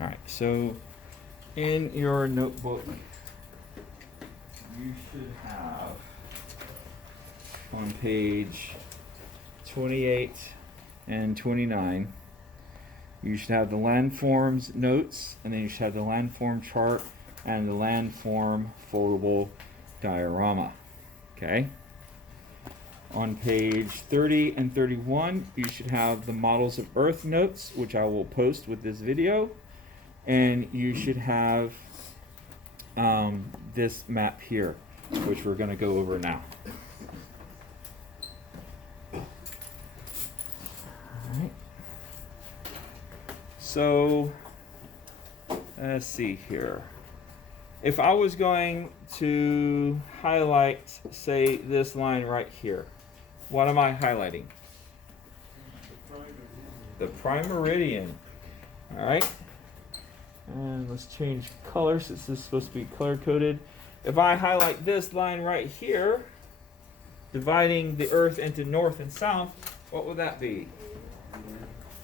All right, so in your notebook, you should have on page 28 and 29, you should have the landforms notes, and then you should have the landform chart and the landform foldable diorama. Okay? On page 30 and 31, you should have the models of Earth notes, which I will post with this video. And you should have this map here, which we're going to go over now. All right. So, let's see here. If I was going to highlight, say, this line right here, what am I highlighting? The prime meridian. All right. And let's change color since this is supposed to be color coded. If I highlight this line right here, dividing the Earth into north and south, what would that be?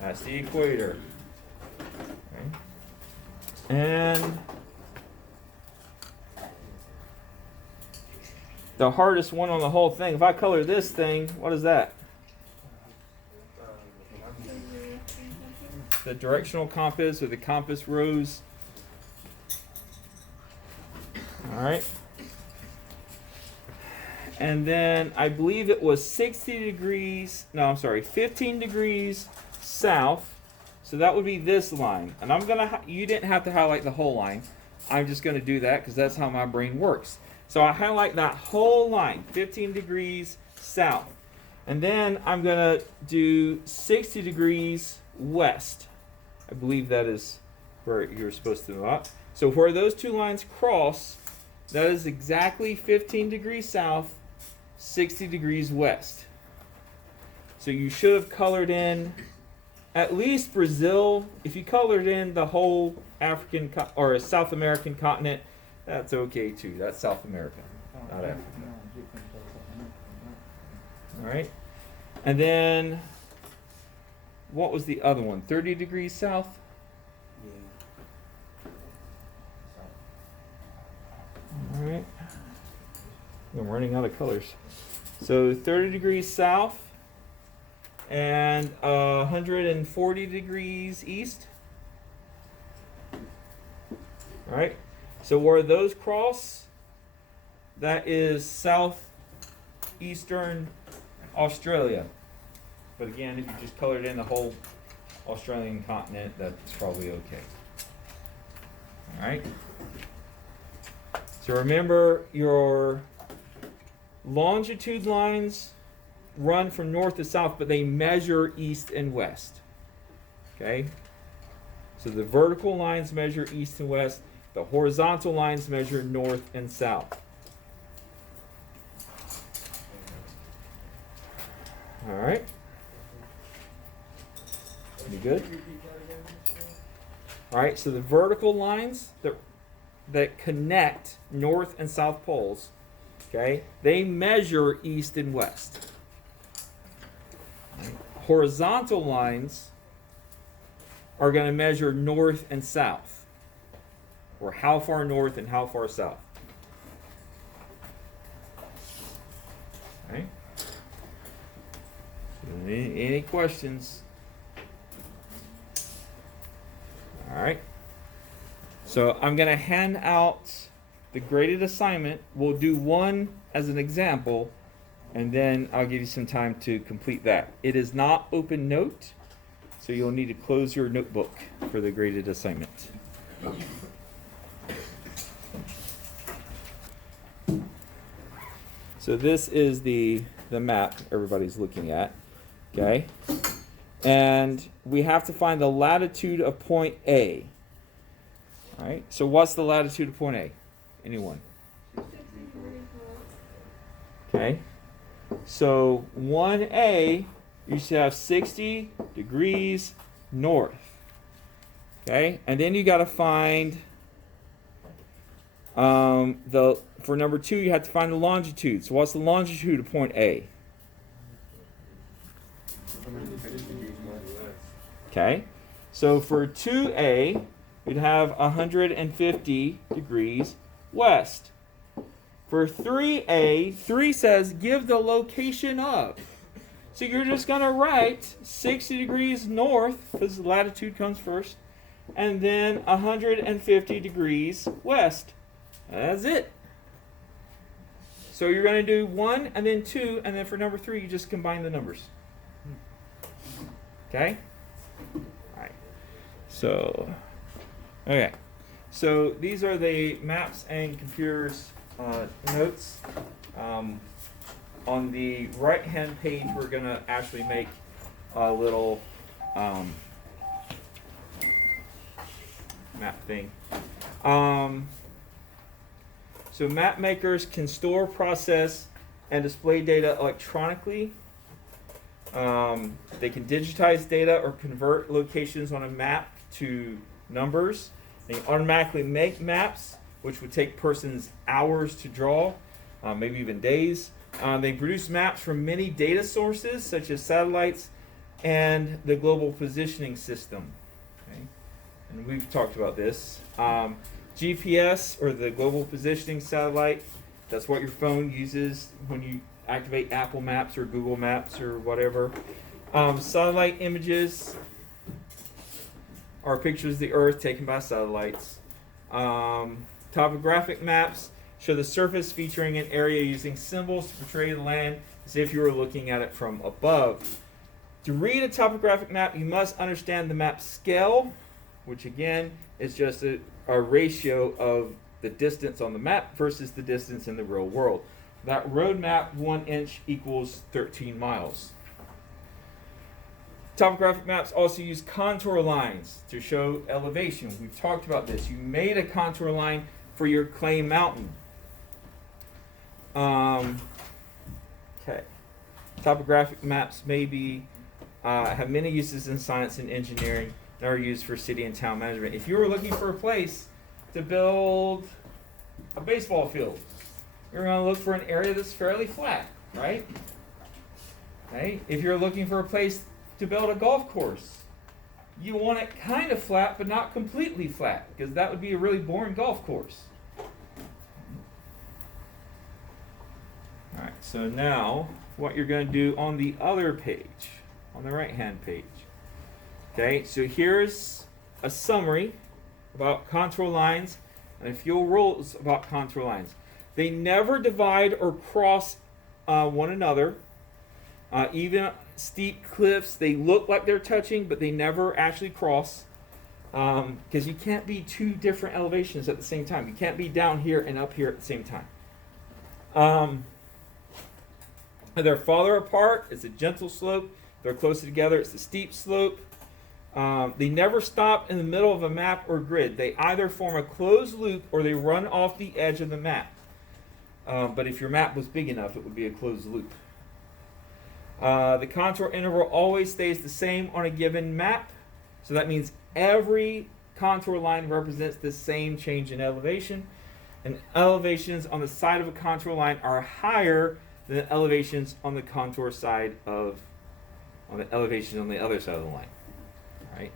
That's the equator. Okay. And the hardest one on the whole thing, if I color this thing, what is that? The directional compass or the compass rose. All right. And then I believe it was 15 degrees south. So that would be this line. And I'm going to, you didn't have to highlight the whole line. I'm just going to do that because that's how my brain works. So I highlight that whole line, 15 degrees south. And then I'm going to do 60 degrees west. I believe that is where you're supposed to go. So where those two lines cross, that is exactly 15 degrees south, 60 degrees west. So you should have colored in at least Brazil. If you colored in the whole African or South American continent, that's okay too. That's South America, not Africa. All right. And then what was the other one? 30 degrees south? All right. I'm running out of colors. So 30 degrees south and 140 degrees east. All right. So where those cross, that is southeastern Australia. But again, if you just colored in the whole Australian continent, that's probably okay. All right. So remember, your longitude lines run from north to south, but they measure east and west. Okay? So the vertical lines measure east and west. The horizontal lines measure north and south. All right. You good? All right, so the vertical lines that connect north and south poles, okay, they measure east and west. Horizontal lines are going to measure north and south, or how far north and how far south. All right. Any questions? All right. So I'm going to hand out the graded assignment. We'll do one as an example, and then I'll give you some time to complete that. It is not open note, so you'll need to close your notebook for the graded assignment. So this is the map everybody's looking at, okay? And we have to find the latitude of point A. All right, so what's the latitude of point A? Anyone? Okay, so 1A, you should have 60 degrees north. Okay, and then you got to find for number 2, you have to find the longitude. So what's the longitude of point A? Okay, so for 2A, we'd have 150 degrees west. For 3A, 3 says give the location of. So you're just going to write 60 degrees north, because latitude comes first, and then 150 degrees west. That's it. So you're going to do 1 and then 2, and then for number 3, you just combine the numbers. Okay? All right. So, okay. So these are the maps and computers notes. On the right-hand page, we're going to actually make a little map thing. So map makers can store, process, and display data electronically. They can digitize data or convert locations on a map to numbers. They automatically make maps, which would take persons hours to draw, maybe even days. They produce maps from many data sources, such as satellites and the global positioning system. Okay? And we've talked about this. GPS, or the global positioning satellite, that's what your phone uses when you activate Apple Maps or Google Maps or whatever. Satellite images are pictures of the Earth taken by satellites. Topographic maps show the surface featuring an area using symbols to portray the land as if you were looking at it from above. To read a topographic map, you must understand the map scale, which again is just a ratio of the distance on the map versus the distance in the real world. That road map, 1 inch equals 13 miles. Topographic maps also use contour lines to show elevation. We've talked about this. You made a contour line for your clay mountain. Okay. Topographic maps may be have many uses in science and engineering and are used for city and town management. If you were looking for a place to build a baseball field, you're going to look for an area that's fairly flat, right? Okay. If you're looking for a place to build a golf course, you want it kind of flat, but not completely flat, because that would be a really boring golf course. All right, so now what you're going to do on the other page, on the right-hand page. Okay, so here's a summary about contour lines and a few rules about contour lines. They never divide or cross one another. Even steep cliffs, they look like they're touching, but they never actually cross, because you can't be two different elevations at the same time. You can't be down here and up here at the same time. They're farther apart, it's a gentle slope. They're closer together, it's a steep slope. They never stop in the middle of a map or grid. They either form a closed loop or they run off the edge of the map. But if your map was big enough, it would be a closed loop. The contour interval always stays the same on a given map. So that means every contour line represents the same change in elevation. And elevations on the side of a contour line are higher than the elevations on the contour side on the elevation on the other side of the line. All right.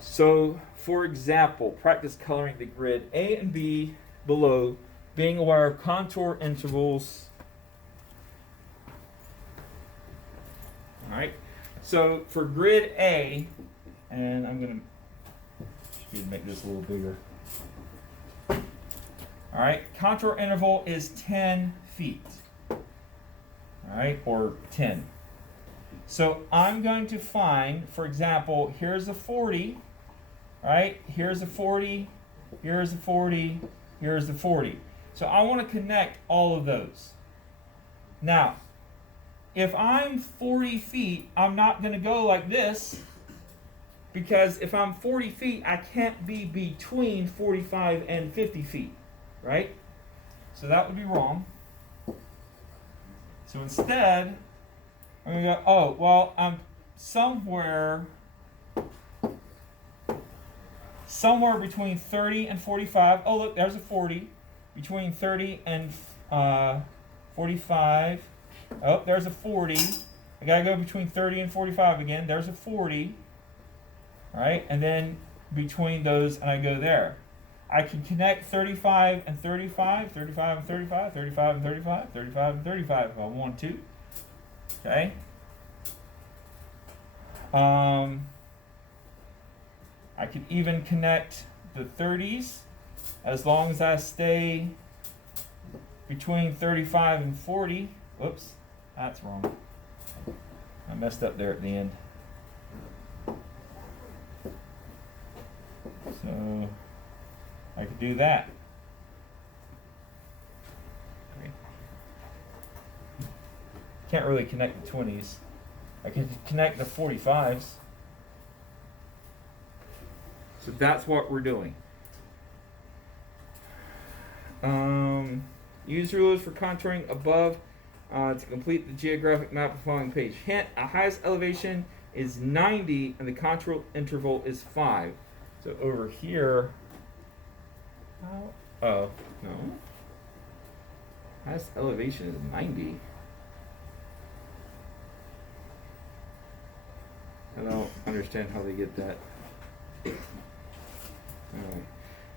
So, for example, practice coloring the grid A and B below, being aware of contour intervals. All right. So for grid A, and I'm going to make this a little bigger. All right. Contour interval is 10 feet. All right, or 10. So I'm going to find, for example, here's a 40, right? Here's a 40, here's a 40, here's a 40. So I want to connect all of those. Now, if I'm 40 feet, I'm not going to go like this, because if I'm 40 feet, I can't be between 45 and 50 feet, right? So that would be wrong. So instead, I'm going to go, oh, well, I'm somewhere between 30 and 45. Oh, look, there's a 40. Between 30 and 45. Oh, there's a 40. I got to go between 30 and 45 again. There's a 40. All right, and then between those and I go there. I can connect 35 and 35, 35 and 35, 35 and 35, 35 and 35 if I want to. Okay. I could even connect the 30s as long as I stay between 35 and 40. Whoops, that's wrong. I messed up there at the end. So I could do that. Can't really connect the 20s. I can connect the 45s. So that's what we're doing. Use rulers for contouring above to complete the geographic map of the following page. Hint, our highest elevation is 90 and the contour interval is 5. So over here, oh, no. Highest elevation is 90. I don't understand how they get that. Alright.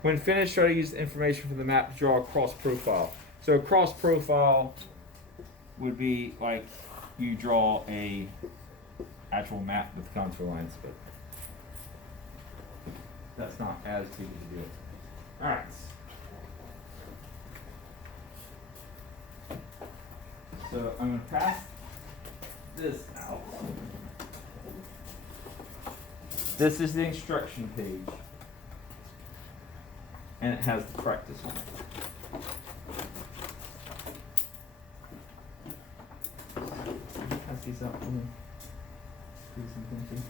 When finished, try to use the information from the map to draw a cross profile. So a cross profile would be like you draw a actual map with contour lines, but that's not as easy to do. Alright. So I'm going to pass this out. This is the instruction page. And it has the practice on it. Pass these out for me. Do something too.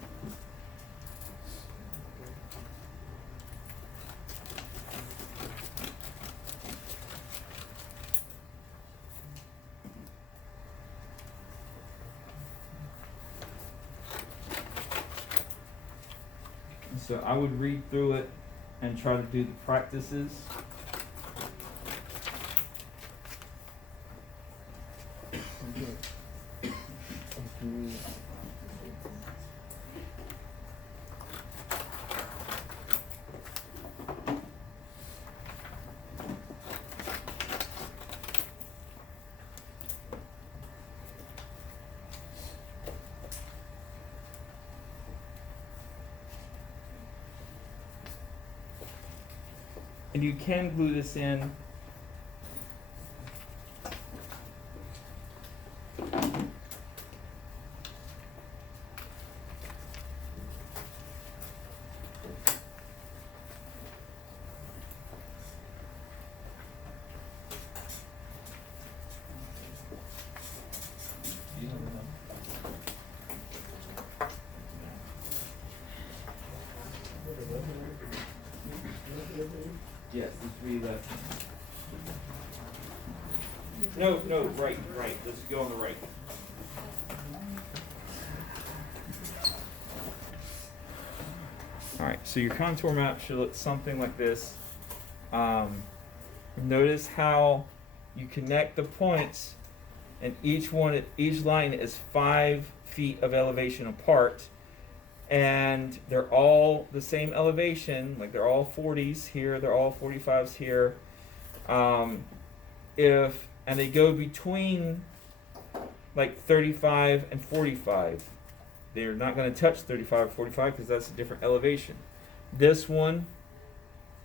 So I would read through it and try to do the practices. And you can glue this in. Yes, this would be left. No, right. Let's go on the right. Alright, so your contour map should look something like this. Notice how you connect the points, and each line is 5 feet of elevation apart. And they're all the same elevation, like they're all 40s here, they're all 45s here. And they go between like 35 and 45. They're not going to touch 35 or 45 because that's a different elevation. This one,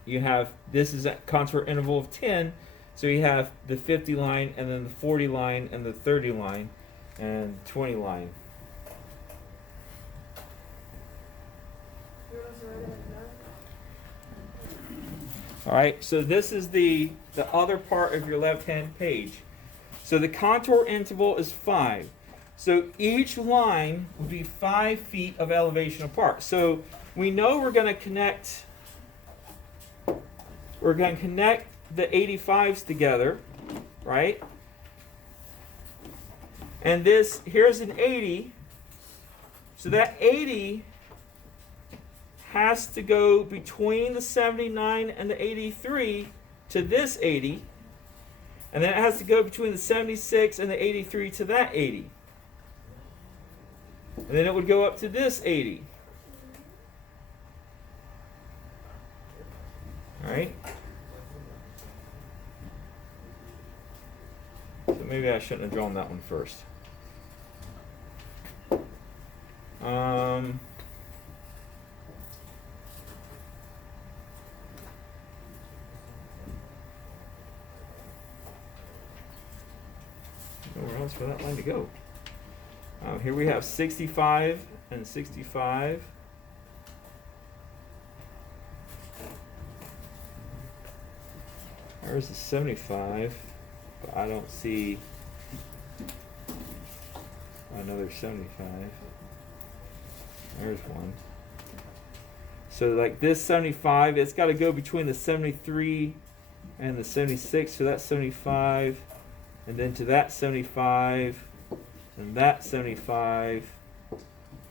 this is a contour interval of 10, so you have the 50 line and then the 40 line and the 30 line and 20 line. Alright, so this is the other part of your left-hand page. So the contour interval is 5. So each line would be 5 feet of elevation apart. So we know we're going to connect the 85s together, right? And here's an 80. So that 80 has to go between the 79 and the 83 to this 80, and then it has to go between the 76 and the 83 to that 80, and then it would go up to this 80. right? So maybe I shouldn't have drawn that one first. Nowhere else for that line to go. Here we have 65 and 65. There's the 75, but I don't see another 75. There's one. So like this 75, it's got to go between the 73 and the 76. So that's 75, and then to that 75, and that 75.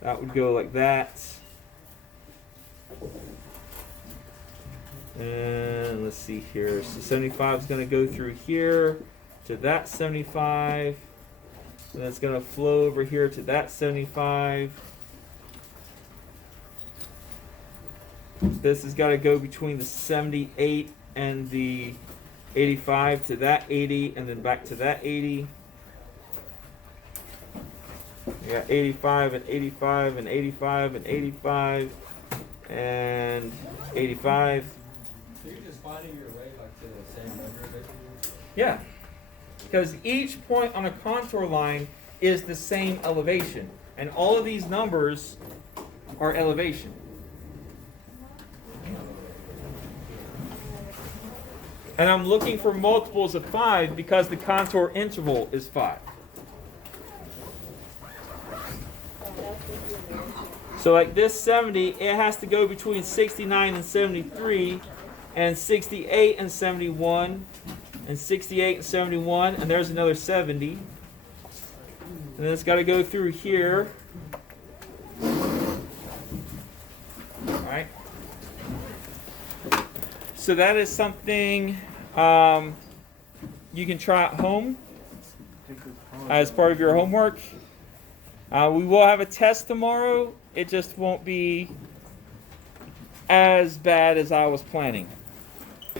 That would go like that. And let's see here. So 75 is going to go through here to that 75. And it's going to flow over here to that 75. This has got to go between the 78 and the 85 to that 80, and then back to that 80. We got 85 and 85 and 85 and 85 and 85. So you're just finding your way like to the same number basically? Yeah, because each point on a contour line is the same elevation, and all of these numbers are elevation. And I'm looking for multiples of 5 because the contour interval is 5. So like this 70, it has to go between 69 and 73, and 68 and 71, and 68 and 71, and there's another 70. And then it's got to go through here. Alright. So that is something you can try at home as part of your homework. We will have a test tomorrow. It just won't be as bad as I was planning.